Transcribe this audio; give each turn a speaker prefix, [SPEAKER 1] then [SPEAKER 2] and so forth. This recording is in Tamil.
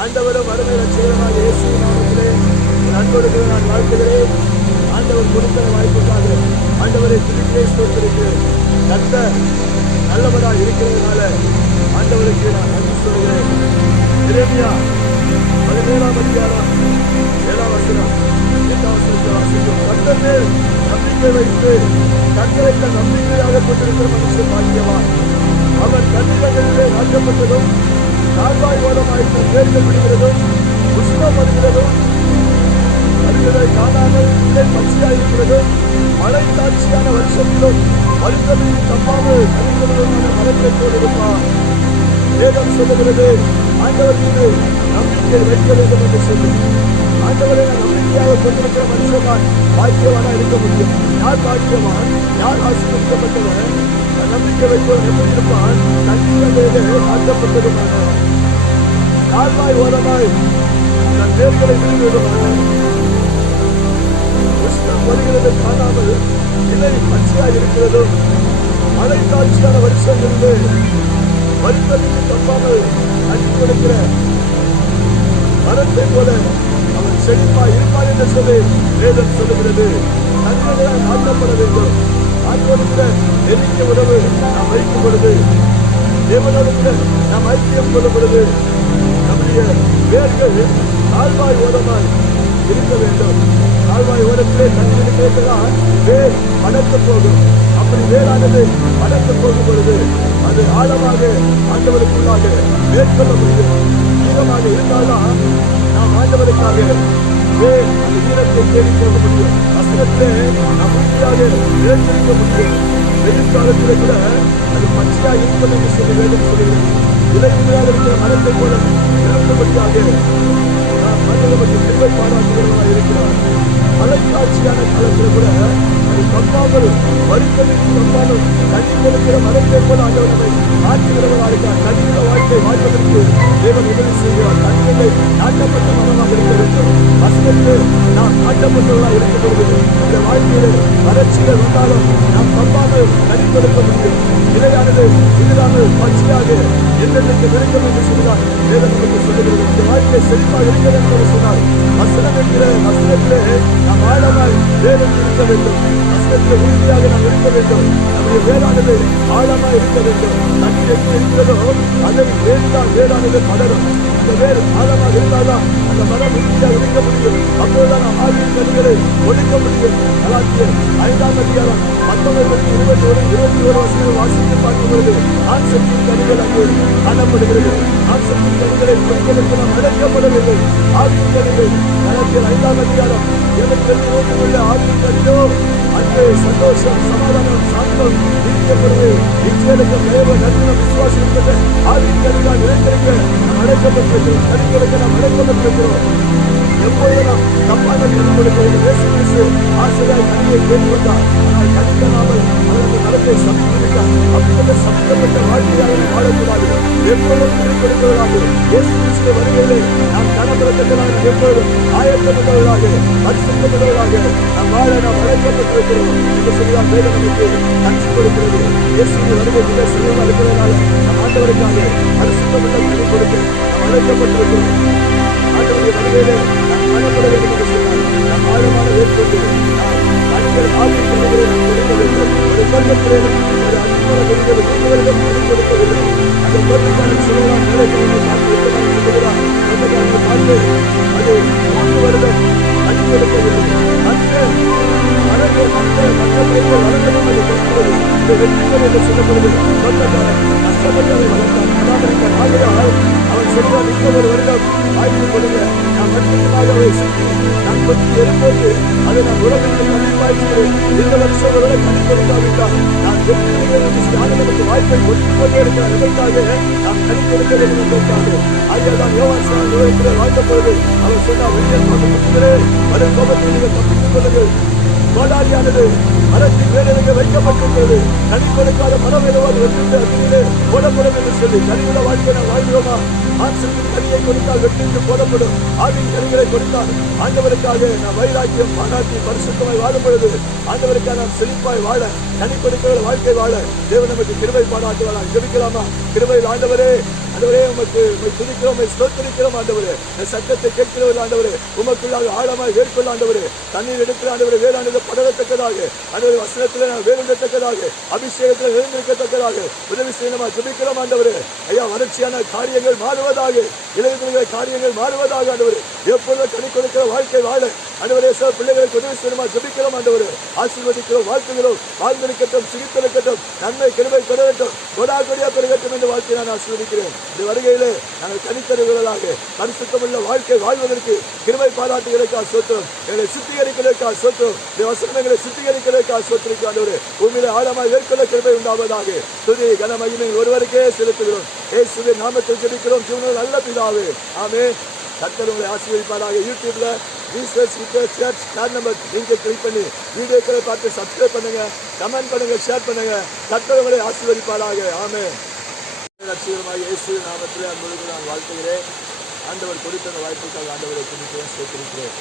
[SPEAKER 1] ஆண்டவரும் அருமை ரட்சகரமாக இயேசு நாமத்திலே என் நான் வாழ்த்துகிறேன். ஆண்டவர் கொடுத்த வாய்ப்புக்காக ஆண்டவரை திருப்பியே சொல்கிறேன் கத்த நல்லவராக இருக்கிறதுனால ஆண்டவருக்கு நான் நன்றி சொல்கிறேன். எரேமியா பதினேழாம் அதிகாரம் ஏழாம் வசனம் எட்டாம் வசனத்தை வாசிக்கும் கர்த்தர் நம்பிக்கை வைத்து கர்த்தரை நம்பிக்கையாக கொண்டிருக்கிற மனுஷன் பாக்கியவான். அவர் கண்ணிகளிலே மாற்றப்பட்டதும் கால்வாய் ஓரமாய் தேர்தல் விடுகிறதும் புஷ்பம் வருகிறதும் வருகிறதை காணாமல் இல்லை பச்சையாக மழை தாட்சியான வருஷத்திலும் மருந்தமிழ் தப்பாமல் கனிந்தவருமான மரத்தை போலிருப்பார் வேதம் சொல்லுகிறது ஆண்டவர் மீது நம்பிக்கை வைக்க வேண்டும் என்று சொல்லி ஆண்டவரை நம்பிக்கையாக கொண்டிருக்கிற மனுஷன்தான் பாக்கியவானா இருக்க முடியும். யார் பாக்கியவான்? யார் ஆசீர்வதிக்கப்பட்டவன்? நம்பிக்கை வைப்பவன் எப்படி இருப்பான் நன்றிகளிலே ஆக்கப்பட்டதுமான கால்வாய் ஓரமாய் தன் வேர்களை விடுவதுமான புஷ்பம் வருகிறது காணாமல் இலை பச்சையாக இருக்கிறதும் மழை தாட்சியான வருஷங்களிலே மருந்தமிக்கு தப்பாமல் அடி கொடுக்கிற மரத்தை போல அவன் செழிப்பா இருப்பான் என்று சொல்லி வேதம் சொல்லுகிறது. நன்மைகளால் ஆக்கப்பட வேண்டும். ஆண்டோடு நெருங்கிய உறவு நாம் வைக்கும் பொழுது தேவனோடு நாம் ஐக்கியம் கொள்ளும் பொழுது நம்முடைய வேர்கள் கால்வாய் ஓரமாய் இருக்க வேண்டும். கால்வாய் ஓரத்திலே தண்ணீர் கேட்டதான் வேர் படத்து போகும். அப்படி வேறானது படத்து போகும் பொழுது அது ஆழமாக ஆண்டவருக்குள்ளாக மேற்கொள்ள முடியும். ஈரமாக இருந்தால்தான் நாம் ஆண்டவருக்காக வேர் அந்த ஈரத்தை தேடி போக முடியும். அசுரத்தை நாம் உறுதியாக வேர்ந்திருக்க முடியும். வெயில் காலத்தில் கூட அது பச்சையாக இருக்கும் என்று சொல்லி வேதம் சொல்கிறது இலை உண்மையாக இருக்கிற மரத்தை போல இருக்கும்படியாக நாம் மனிதனுக்கு பாராட்டுகிறவர்களாக இருக்கிறார் மலைக்காட்சியான காலத்தில் கூட அது தப்பாமல் வருத்தமிக்கு தப்பாமல் கண்ணி கொடுக்கிற போல ஆண்டவர் நம்மை இருக்கிறார் கண்ணியுள்ள வாழ்க்கை வாழ்வதற்கு தேவன் உதவி செய்கிறார் நாட்டப்பட்ட மனமாக இருக்க வேண்டும் நாம் நாட்டப்பட்டவர்களாக இருக்க பொழுது இந்த வாழ்க்கையிலே வறட்சிகள் வந்தாலும் நாம் தப்பாமல் கனி முடியும். இலையானது இல்லாமல் பச்சையாக என்னென்னைக்கு விரும்பும் என்று சொன்னார் வேதம் நமக்கு சொல்லுகிறது. இந்த வாழ்க்கை செழிப்பாக இருக்கிறது என்று சொன்னார். வசனம் என்கிற வசனத்திலே நாம் ஆழமாய் வேதம் இருக்க வேண்டும். வசனத்திலே உறுதியாக நாம் இருக்க வேண்டும். நம்முடைய வேளானது ஆழமாக இருக்க வேண்டும். தண்ணீர் எப்படி இருக்கிறதோ அதை வேண்டால் வேளானது படரும். அந்த வேர் ஆழமாக இருந்தால்தான் அந்த மரம் உறுதியாக இருக்க முடியும். அப்போதுதான் நாம் ஆவியின் கனிகளை ஒழிக்க முடியும். கலாச்சியர் ஐந்தாம் அதிகாரம் பத்தொன்பது இருபத்தி ஒரு இருபத்தி ஒரு வருஷங்கள் வாசித்து பார்க்கும் பொழுது ஆண் சக்தியின் அங்கே காணப்படுகிறது. ஆண் சக்தியின் கனிகளை நாம் அழைக்கப்படவில்லை. ஆவியின் கனிகள் கலாச்சியர் ஐந்தாம் அதிகாரம் இருபத்தி ரெண்டு நோக்கி ஆவியின் கனியோ சந்தோஷம் சமாதானம் சாந்தம். நீக்கப்படுது நிச்சயத்துக்கு தேவ நன்மை விசுவாசம் என்பது ஆவியின் கனிகளால் நிறைந்திருக்க நாம் அழைக்கப்பட்டிருக்கிறோம் கனிகளுக்கு நாம் அழைக்கப்பட்டிருக்கிறோம் எப்பொழுது நாம் தப்பான கனி இயேசு கிறிஸ்து ஆசிரியர் கனியை கேட்டுக்கொண்டார். ஆனால் கணிக்கலாமல் அதற்கு நடத்தை சமைத்திருக்கார் அப்படிப்பட்ட சமைக்கப்பட்ட வாழ்க்கையாக நாம் வாழக்கூடாது. எப்பொழுதும் கனி இயேசு கிறிஸ்து வருகையிலே நாம் கனப்படுத்தலாக எப்பொழுதும் ஆயத்தப்பட்டவர்களாக பரிசுத்தப்பட்டவர்களாக நாம் வாழ நாம் அழைக்கப்பட்டிருக்கிறோம் என்று சொல்லிதான் வேதம் நமக்கு கற்றுக் கொடுக்கிறது இயேசுவின் வருகை மிக சிறப்பாக இருக்கிறதுனால நம் ஆண்டவருக்காக பரிசுத்தப்பட்ட கனி நாம் அழைக்கப்பட்டிருக்கிறோம். ஆண்டவருடைய வருகையிலே நாம் காணப்பட வேண்டும். வருஷம் நான் வெற்றிக்கிறேன் என்று சொல்லி வாய்ப்பை ஒதுக்கி கொண்டே இருக்கிறார் எதற்காக நாம் வேண்டும் என்பதற்காக ஆகிய தான் யோவான் சார் உலகத்தில் வாழ்ந்த பொழுது அவர் சொன்னார் வெற்றியல் பார்த்து வரும் நீங்கள் தப்பித்துக் கொள்ளுங்கள் கோடாரியானது அரசு வேலைகள் வைக்கப்பட்டிருக்கிறது. தனிப்பதற்காக கொடுக்காத மரம் வெற்றிட்டு போடப்படும் என்று சொல்லி கனிவுள்ள வாழ்க்கை நாம் வாழ்கிறோமா மாம்சத்தின் கனியை கொடுத்தால் வெற்றிட்டு போடப்படும். ஆவின் கனிகளை கொடுத்தால் ஆண்டவருக்காக நாம் வைராக்கியம் பாராட்டி பரிசுத்தமாய் வாழும் பொழுது ஆண்டவருக்காக நாம் செழிப்பாய் வாழ கனி வாழ்க்கை வாழ தேவன் நமக்கு கிருவை பாராட்டுவாரா ஜெபிக்கலாமா? கிருவையில் ஆண்டவரே ஆண்டவரே உமக்கு உம்மை துதிக்கிறோம் உம்மை ஸ்தோத்திரிக்கிறோம் ஆண்டவரே. இந்த சட்டத்தை கேட்கிறவர் ஆண்டவரே உமக்குள்ளாக ஆழமாக வேட்கொள்ள ஆண்டவரே. தண்ணீர் எடுக்கிற ஆண்டவரை வேளாண்மை படரத்தக்கதாக. ஆண்டவரே வசனத்தில் நான் வேலுங்கத்தக்கதாக அபிஷேகத்தில் எழுந்திருக்கத்தக்கதாக. உதவி செய்யணுமா? ஜெபிக்கிறோம் ஆண்டவரே. ஐயா வறட்சியான காரியங்கள் மாறுவதாக. இளைஞர்களை காரியங்கள் மாறுவதாக ஆண்டவரே. எப்பொழுதும் கனி கொடுக்கிற வாழ்க்கை வாழ. ஆண்டவரே சார் பிள்ளைகளுக்கு உதவி செய்யணுமா? ஜெபிக்கிறோம் ஆண்டவரே. ஆசீர்வதிக்கிறோம் வாழ்த்துகிறோம். வாழ்ந்திருக்கட்டும் சிரித்திருக்கட்டும். நன்மை கிருபை தொடரட்டும். கொடா கொடியா பெருகட்டும் என்று வாழ்க்கை நான் ஆசீர்வதிக்கிறேன். இந்த வருகையிலே நாங்கள் தனித்தருகிறதாக பரிசுத்தமுள்ள வாழ்க்கை வாழ்வதற்கு கிருமை பாராட்டுகிறதுக்காக சொத்தம் எங்களை சுத்திகரிக்கிறதுக்காக சொத்தம் இந்த வசனங்களை எங்களை சுத்திகரிக்கிறதுக்காக சோத்திரிக்கு ஆண்டவரே. உண்மையிலே ஆழமாய் ஏற்கொள்ள உண்டாவதாக. துதி கன மகிமை ஒருவருக்கே செலுத்துகிறோம். ஏசுவின் நாமத்தில் ஜெபிக்கிறோம். ஜீவனில் நல்ல பிதாவே. ஆமே கத்தர் உங்களை ஆசீர்வதிப்பாராக. யூடியூப்ல Jesus with church card number நீங்க கிளிக் பண்ணி வீடியோக்களை பார்த்து சப்ஸ்கிரைப் பண்ணுங்க கமெண்ட் பண்ணுங்க ஷேர் பண்ணுங்க. கத்தர் உங்களை ஆசீர்வதிப்பாராக. ஆமே லட்சியமாக இயேசு நாமத்தில் அன்பொழுது நான் வாழ்த்துகிறேன். ஆண்டவர் கொடுத்த வாய்ப்புக்காக ஆண்டவரை குறித்து சேர்த்திருக்கிறேன்